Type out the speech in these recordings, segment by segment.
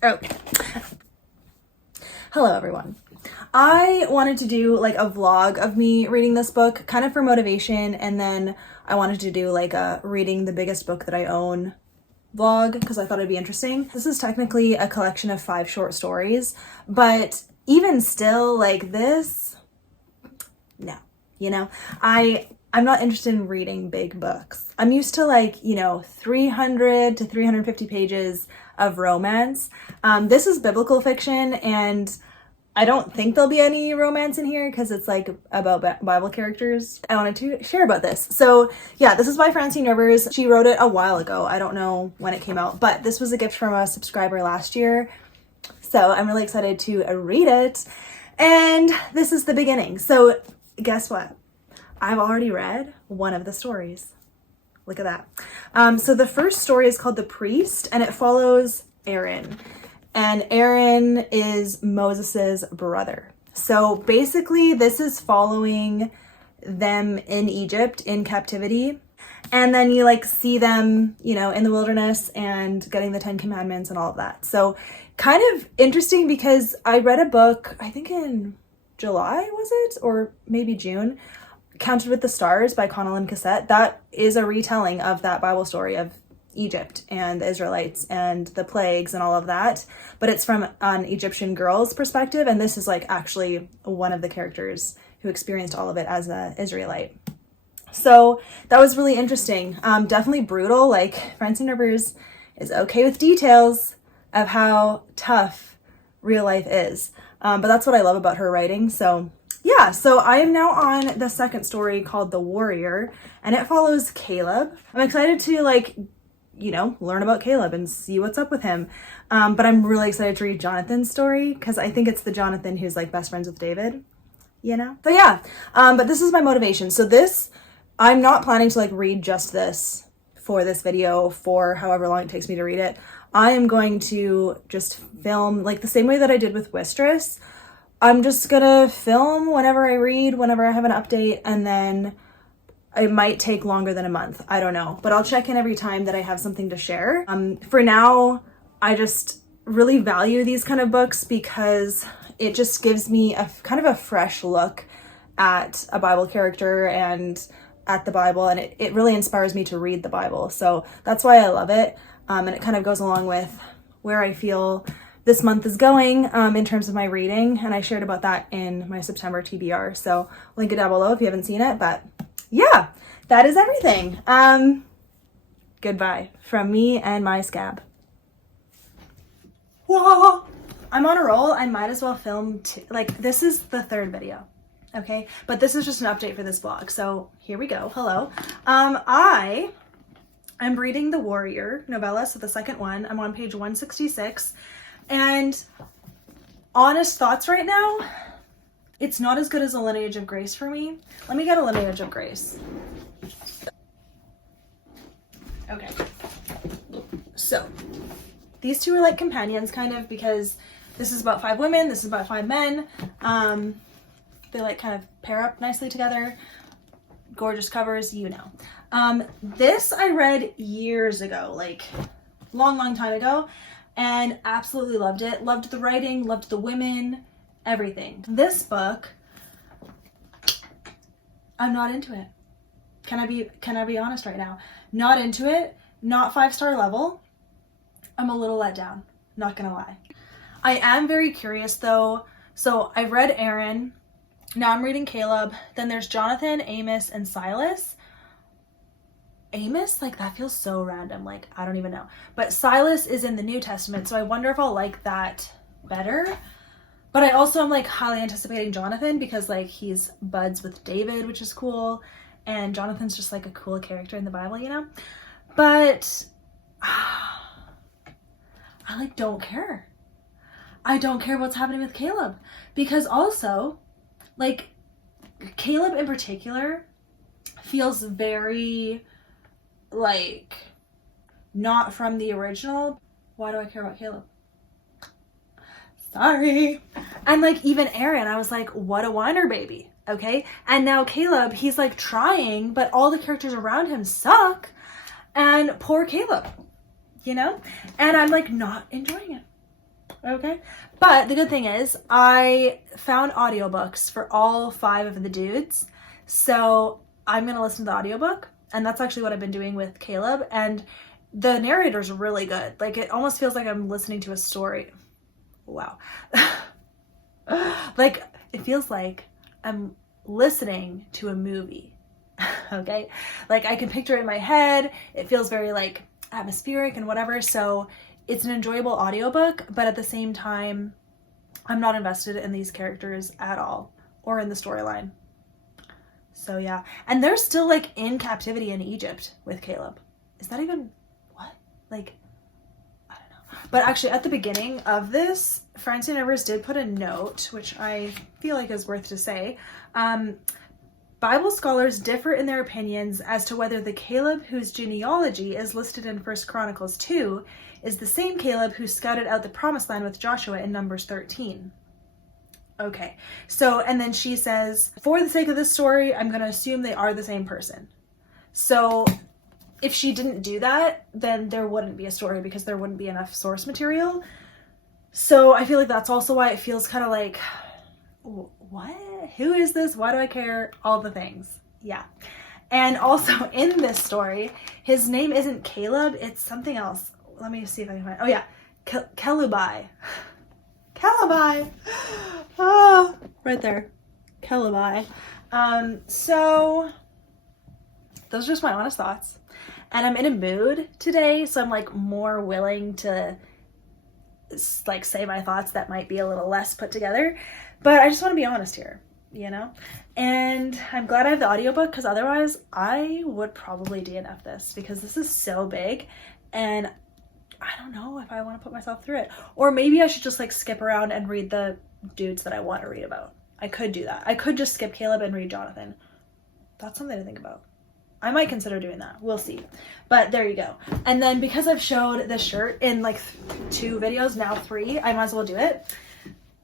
Okay. Hello, everyone. I wanted to do like a vlog of me reading this book, kind of for motivation, and then I wanted to do like a reading the biggest book that I own vlog because I thought it'd be interesting. This is technically a collection of 5 short stories, but even still, like this, no, you know, I'm not interested in reading big books. I'm used to 300 to 350 pages of romance. This is biblical fiction, and I don't think there'll be any romance in here because it's like about Bible characters. I wanted to share about this. So yeah, this is by Francine. She wrote it a while ago. I don't know when it came out, but this was a gift from a subscriber last year. So I'm really excited to read it. And this is the beginning. So guess what? I've already read one of the stories. Look at that. So the first story is called The Priest, and it follows Aaron. And Aaron is Moses's brother. So basically this is following them in Egypt in captivity. And then you see them, in the wilderness and getting the 10 Commandments and all of that. So kind of interesting because I read a book, I think in July, was it? Or maybe June, Counted with the Stars by Connilyn and Cossette. That is a retelling of that Bible story of Egypt and the Israelites and the plagues and all of that, but it's from an Egyptian girl's perspective, and this is actually one of the characters who experienced all of it as an Israelite. So that was really interesting. Definitely brutal. Francine is okay with details of how tough real life is, but that's what I love about her writing. So yeah, so I am now on the second story called The Warrior, and it follows Caleb. I'm excited to learn about Caleb and see what's up with him. But I'm really excited to read Jonathan's story because I think it's the Jonathan who's best friends with David, So yeah, but this is my motivation. So this, I'm not planning to read just this for this video for however long it takes me to read it. I am going to just film the same way that I did with Wistress. I'm just gonna film whenever I read, whenever I have an update, and then it might take longer than a month. I don't know, but I'll check in every time that I have something to share. For now, I just really value these kind of books because it just gives me a kind of a fresh look at a Bible character and at the Bible, and it really inspires me to read the Bible. So that's why I love it. And it kind of goes along with where I feel this month is going in terms of my reading, and I shared about that in my September TBR. So link it down below if you haven't seen it, but yeah, that is everything. Goodbye from me and my scab. Whoa, I'm on a roll. I might as well film this is the 3rd video, okay? But this is just an update for this vlog. So here we go. Hello. I'm reading The Warrior novella, so the second one. I'm on page 166, and honest thoughts right now, it's not as good as a Lineage of Grace for me. Let me get a Lineage of Grace. Okay. So, these two are companions kind of because this is about 5 women, this is about 5 men. They kind of pair up nicely together. Gorgeous covers, This I read years ago, long time ago, and absolutely loved it. Loved the writing, loved the women, everything. This book, I'm not into it. Can I be honest right now? Not into it, not 5-star level. I'm a little let down, not gonna lie. I am very curious though. So I read Aaron, now I'm reading Caleb, then there's Jonathan, Amos, and Silas. Amos, that feels so random, I don't even know. But Silas is in the New Testament, so I wonder if I'll like that better. But I also am highly anticipating Jonathan because he's buds with David, which is cool, and Jonathan's just a cool character in the Bible, But I don't care. I don't care what's happening with Caleb because also Caleb in particular feels very not from the original. Why do I care about Caleb? Sorry. And even Aaron, I was what a whiner baby, okay? And now Caleb, he's trying, but all the characters around him suck, and poor Caleb, And I'm not enjoying it. Okay. But the good thing is I found audiobooks for all 5 of the dudes. So I'm going to listen to the audiobook. And that's actually what I've been doing with Caleb. And the narrator's really good. Like, it almost feels like I'm listening to a story. Wow. Like, it feels like I'm listening to a movie. Okay? Like, I can picture it in my head. It feels very, like, atmospheric and whatever. So it's an enjoyable audiobook, but at the same time, I'm not invested in these characters at all, or in the storyline. So yeah. And they're still, like, in captivity in Egypt with Caleb. Is that even, what? Like, I don't know. But actually, at the beginning of this, Francine Rivers did put a note, which I feel like is worth to say. Bible scholars differ in their opinions as to whether the Caleb whose genealogy is listed in 1 Chronicles 2 is the same Caleb who scouted out the promised land with Joshua in Numbers 13. Okay, so, and then she says, for the sake of this story, I'm going to assume they are the same person. So if she didn't do that, then there wouldn't be a story because there wouldn't be enough source material. So I feel like that's also why it feels kind of like, what? Who is this? Why do I care? All the things. Yeah. And also in this story, his name isn't Caleb, it's something else. Let me see if I can find it. Oh yeah, Kelubai. Kelubai. Oh, right there. Kelubai. So those are just my honest thoughts. And I'm in a mood today, so I'm like more willing to like say my thoughts that might be a little less put together. But I just want to be honest here, you know? And I'm glad I have the audiobook because otherwise I would probably DNF this because this is so big and I don't know if I want to put myself through it. Or maybe I should just like skip around and read the dudes that I want to read about. I could do that. I could just skip Caleb and read Jonathan. That's something to think about. I might consider doing that. We'll see. But there you go. And then because I've showed this shirt in like 2 videos, now 3, I might as well do it.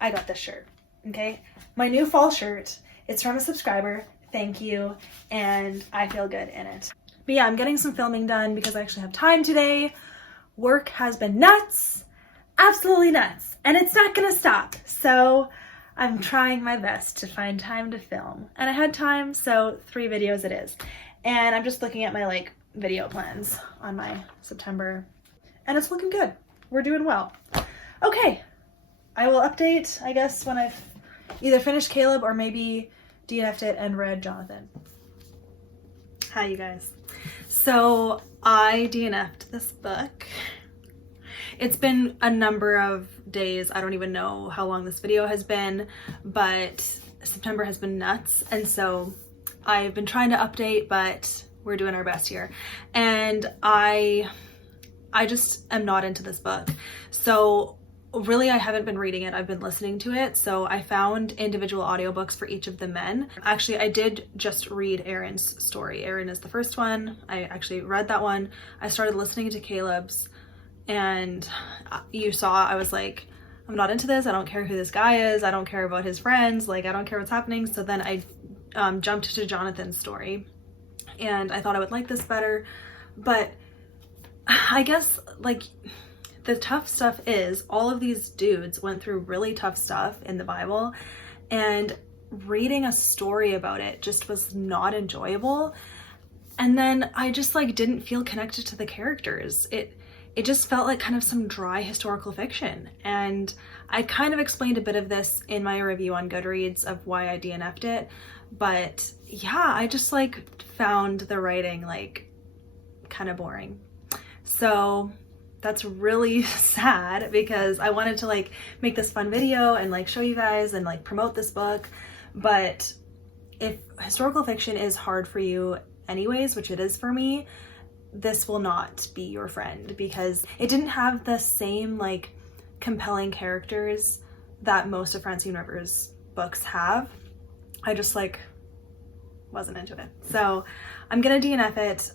I got this shirt. Okay? My new fall shirt. It's from a subscriber. Thank you. And I feel good in it. But yeah, I'm getting some filming done because I actually have time today. Work has been nuts. Absolutely nuts. And it's not gonna stop. So I'm trying my best to find time to film. And I had time, so 3 videos it is. And I'm just looking at my like video plans on my September. And it's looking good. We're doing well. Okay. I will update, I guess, when I've either finished Caleb or maybe DNF'd it and read Jonathan. Hi, you guys. So I DNF'd this book. It's been a number of days. I don't even know how long this video has been, but September has been nuts. And so I've been trying to update, but we're doing our best here. And I just am not into this book. So really, I haven't been reading it. I've been listening to it. So I found individual audiobooks for each of the men. Actually, I did just read Aaron's story. Aaron is the first one. I actually read that one. I started listening to Caleb's, and you saw, I was like, I'm not into this. I don't care who this guy is. I don't care about his friends. Like, I don't care what's happening. So then I jumped to Jonathan's story, and I thought I would like this better. But I guess, like, the tough stuff is all of these dudes went through really tough stuff in the Bible, and reading a story about it just was not enjoyable. And then I just like didn't feel connected to the characters. It just felt like kind of some dry historical fiction. And I kind of explained a bit of this in my review on Goodreads of why I DNF'd it. But yeah, I just like found the writing like kind of boring. So that's really sad because I wanted to like make this fun video and like show you guys and like promote this book. But if historical fiction is hard for you anyways, which it is for me, this will not be your friend because it didn't have the same like compelling characters that most of Francine Rivers' books have. I just like wasn't into it. So I'm gonna DNF it.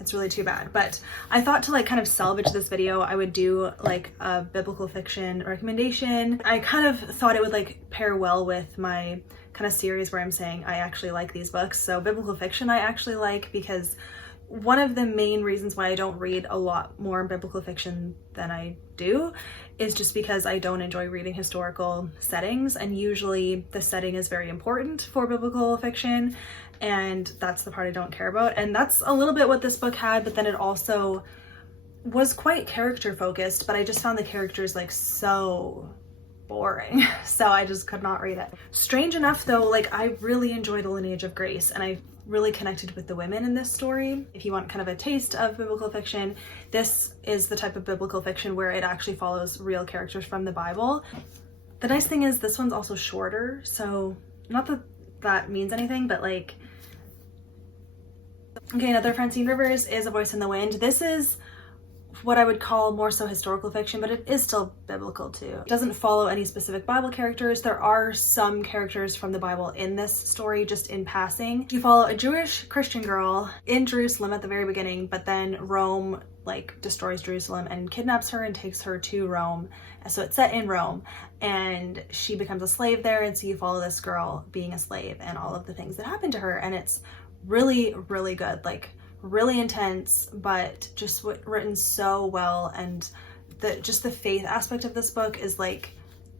It's really too bad. But I thought to like kind of salvage this video, I would do like a biblical fiction recommendation. I kind of thought it would like pair well with my kind of series where I'm saying I actually like these books. So biblical fiction I actually like because one of the main reasons why I don't read a lot more biblical fiction than I do is just because I don't enjoy reading historical settings, and usually the setting is very important for biblical fiction, and that's the part I don't care about. And that's a little bit what this book had, but then it also was quite character focused, but I just found the characters like so boring, so I just could not read it. Strange enough though, like I really enjoyed the Lineage of Grace, and I really connected with the women in this story. If you want kind of a taste of biblical fiction, this is the type of biblical fiction where it actually follows real characters from the Bible. The nice thing is this one's also shorter, so not that that means anything, but like, okay, another Francine Rivers is A Voice in the Wind. This is what I would call more so historical fiction, but it is still biblical too. It doesn't follow any specific Bible characters. There are some characters from the Bible in this story, just in passing. You follow a Jewish Christian girl in Jerusalem at the very beginning, but then Rome like destroys Jerusalem and kidnaps her and takes her to Rome. So it's set in Rome, and she becomes a slave there, and so you follow this girl being a slave and all of the things that happen to her, and it's really, really good. Like, really intense, but just written so well, and just the faith aspect of this book is like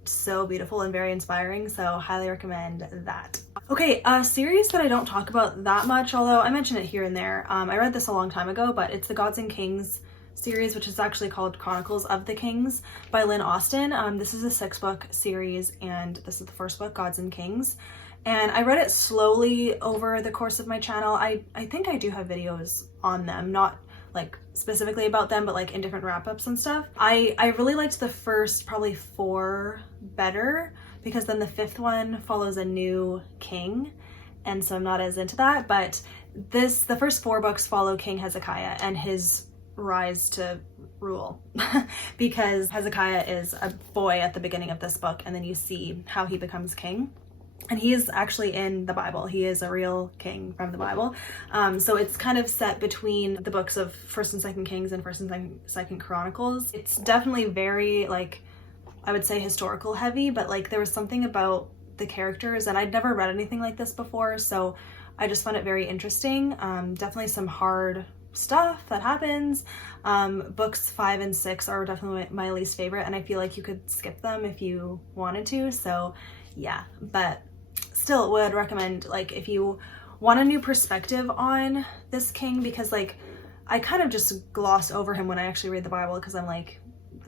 so beautiful and very inspiring, so highly recommend that. Okay, a series that I don't talk about that much, although I mention it here and there. I read this a long time ago, but it's the Gods and Kings series, which is actually called Chronicles of the Kings by Lynn Austin. This is a 6-book series, and this is the first book, Gods and Kings. And I read it slowly over the course of my channel. I think I do have videos on them, not like specifically about them, but like in different wrap-ups and stuff. I really liked the first probably 4 better, because then the 5th one follows a new king, and so I'm not as into that. But the first 4 books follow King Hezekiah and his rise to rule because Hezekiah is a boy at the beginning of this book, and then you see how he becomes king. And he is actually in the Bible. He is a real king from the Bible. So it's kind of set between the books of 1st and 2nd Kings and 1st and 2nd Chronicles. It's definitely very, like, I would say historical heavy, but like there was something about the characters, and I'd never read anything like this before, so I just found it very interesting. Definitely some hard stuff that happens. Books 5 and 6 are definitely my least favorite, and I feel like you could skip them if you wanted to, so yeah, but still would recommend, like, if you want a new perspective on this king, because like I kind of just gloss over him when I actually read the Bible, because I'm like,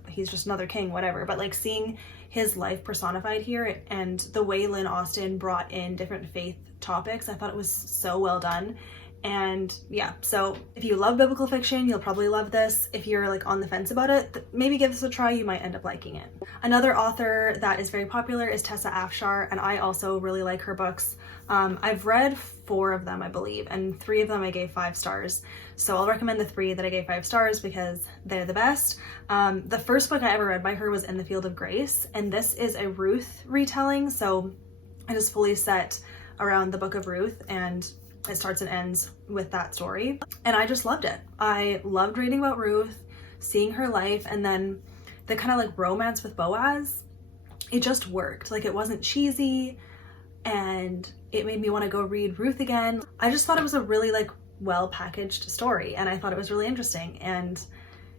he's just another king, whatever. But like seeing his life personified here, and the way Lynn Austin brought in different faith topics, I thought it was so well done. And yeah, so if you love biblical fiction, you'll probably love this. If you're like on the fence about it, maybe give this a try, you might end up liking it. Another author that is very popular is Tessa Afshar, and I also really like her books. I've read 4 of them, I believe, and 3 of them I gave 5 stars. So I'll recommend the 3 that I gave 5 stars because they're the best. The first book I ever read by her was In the Field of Grace, and this is a Ruth retelling, so it is fully set around the book of Ruth, and it starts and ends with that story, and I just loved it. I loved reading about Ruth, seeing her life, and then the kind of like romance with Boaz. It just worked. Like, it wasn't cheesy, and it made me want to go read Ruth again. I just thought it was a really like well packaged story, and I thought it was really interesting, and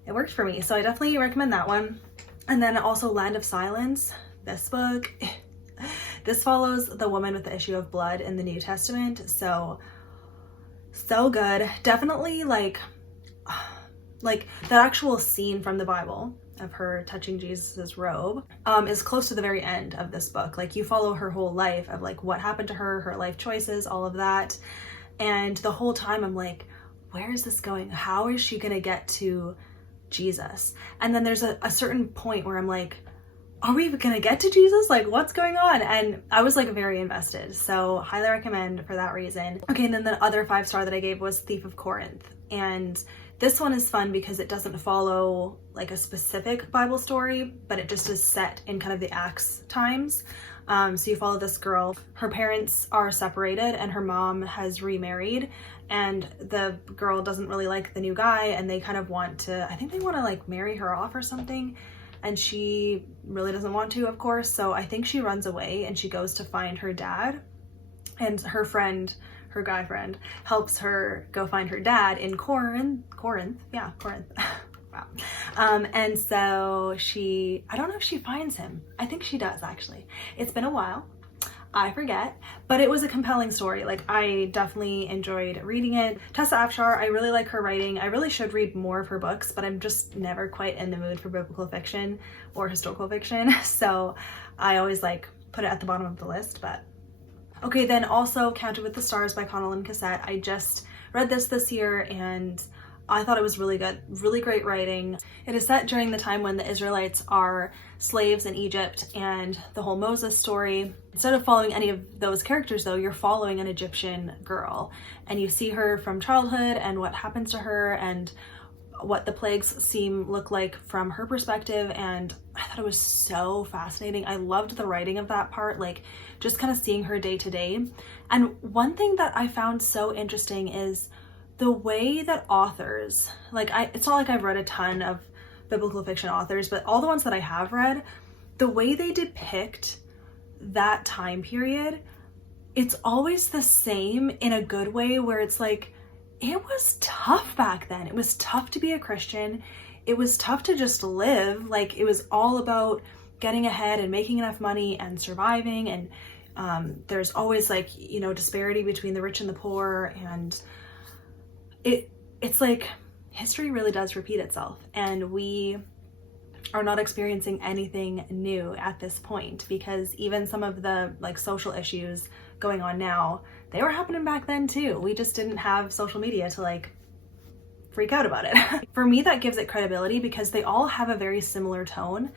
it worked for me. So I definitely recommend that one. And then also Land of Silence, this book. This follows the woman with the issue of blood in the New Testament. So good. Definitely like the actual scene from the Bible of her touching Jesus's robe is close to the very end of this book. Like, you follow her whole life of like what happened to her, her life choices, all of that. And the whole time I'm like, where is this going? How is she gonna get to Jesus? And then there's a certain point where I'm like, are we gonna get to Jesus? Like, what's going on? And I was like very invested, so highly recommend for that reason. Okay, and then the other 5-star that I gave was Thief of Corinth, and this one is fun because it doesn't follow like a specific Bible story, but it just is set in kind of the Acts times. So you follow this girl. Her parents are separated and her mom has remarried, and the girl doesn't really like the new guy, and they kind of want to, I think they want to like marry her off or something, and she really doesn't want to, of course. So I think she runs away and she goes to find her dad, and her friend her guy friend, helps her go find her dad in Corinth. Yeah, Corinth. Wow. And so I don't know if she finds him. I think she does, actually. It's been a while. I forget, but it was a compelling story. Like, I definitely enjoyed reading it. Tessa Afshar, I really like her writing. I really should read more of her books, but I'm just never quite in the mood for biblical fiction or historical fiction. So I always like put it at the bottom of the list, but okay. Then also Counted with the Stars by Connilyn and Cossette. I just read this year and I thought it was really good, really great writing. It is set during the time when the Israelites are slaves in Egypt and the whole Moses story. Instead of following any of those characters though, you're following an Egyptian girl and you see her from childhood and what happens to her and what the plagues look like from her perspective. And I thought it was so fascinating. I loved the writing of that part, like just kind of seeing her day to day. And one thing that I found so interesting is the way that authors, like it's not like I've read a ton of biblical fiction authors, but all the ones that I have read, the way they depict that time period, it's always the same in a good way, where it's like, it was tough back then. It was tough to be a Christian. It was tough to just live. Like, it was all about getting ahead and making enough money and surviving. And there's always like, you know, disparity between the rich and the poor. And it's like history really does repeat itself, and we are not experiencing anything new at this point, because even some of the like social issues going on now, they were happening back then too. We just didn't have social media to like freak out about it. For me, that gives it credibility because they all have a very similar tone,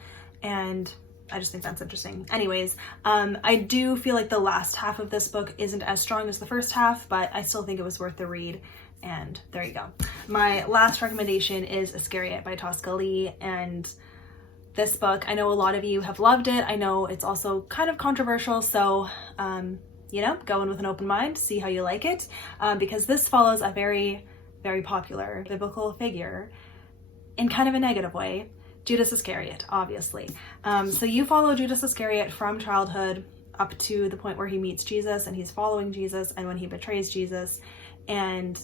and I just think that's interesting. Anyways, I do feel like the last half of this book isn't as strong as the first half, but I still think it was worth the read. And there you go. My last recommendation is Iscariot by Tosca Lee. And this book, I know a lot of you have loved it. I know it's also kind of controversial. So, you know, go in with an open mind, see how you like it. Because this follows a very, very popular biblical figure in kind of a negative way. Judas Iscariot, obviously. So you follow Judas Iscariot from childhood up to the point where he meets Jesus and he's following Jesus, and when he betrays Jesus. And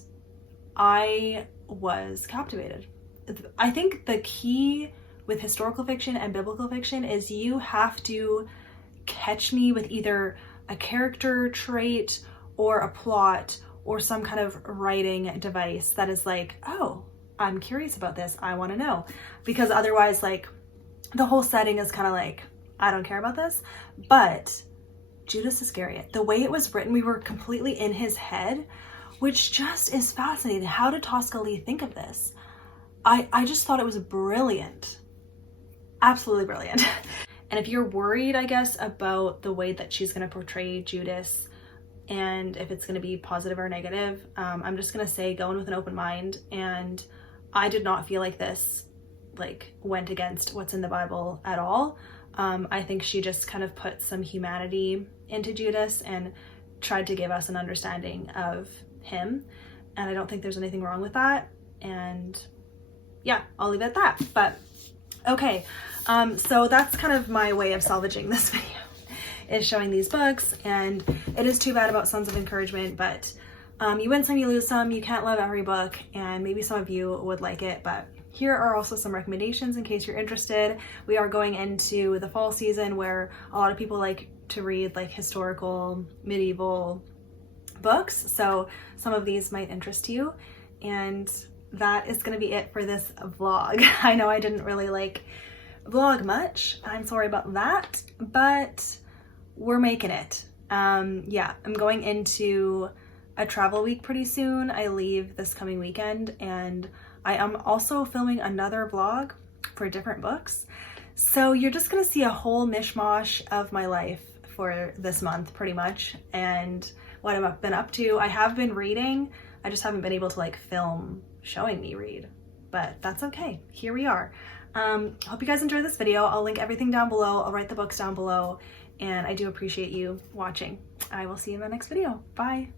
I was captivated. I think the key with historical fiction and biblical fiction is you have to catch me with either a character trait or a plot or some kind of writing device that is like, oh, I'm curious about this, I want to know. Because otherwise, like, the whole setting is kind of like, I don't care about this. But Judas Iscariot, the way it was written, we were completely in his head, which just is fascinating. How did Tosca Lee think of this? I just thought it was brilliant. Absolutely brilliant. And if you're worried, I guess, about the way that she's going to portray Judas and if it's going to be positive or negative, I'm just going to say go in with an open mind. And I did not feel like this like went against what's in the Bible at all. I think she just kind of put some humanity into Judas and tried to give us an understanding of him, and I don't think there's anything wrong with that. And yeah, I'll leave it at that. But okay, so that's kind of my way of salvaging this video, is showing these books. And it is too bad about Sons of Encouragement, but you win some, you lose some. You can't love every book, and maybe some of you would like it, but here are also some recommendations in case you're interested. We are going into the fall season where a lot of people like to read like historical, medieval books, so some of these might interest you. And that is going to be it for this vlog. I know I didn't really like vlog much, I'm sorry about that, but we're making it. Yeah, I'm going into a travel week pretty soon. I leave this coming weekend, and I am also filming another vlog for different books, so you're just gonna see a whole mishmash of my life for this month pretty much, and what I've been up to. I have been reading, I just haven't been able to like film showing me read, but that's okay. Here we are. Hope you guys enjoyed this video. I'll link everything down below. I'll write the books down below, and I do appreciate you watching. I will see you in the next video. Bye.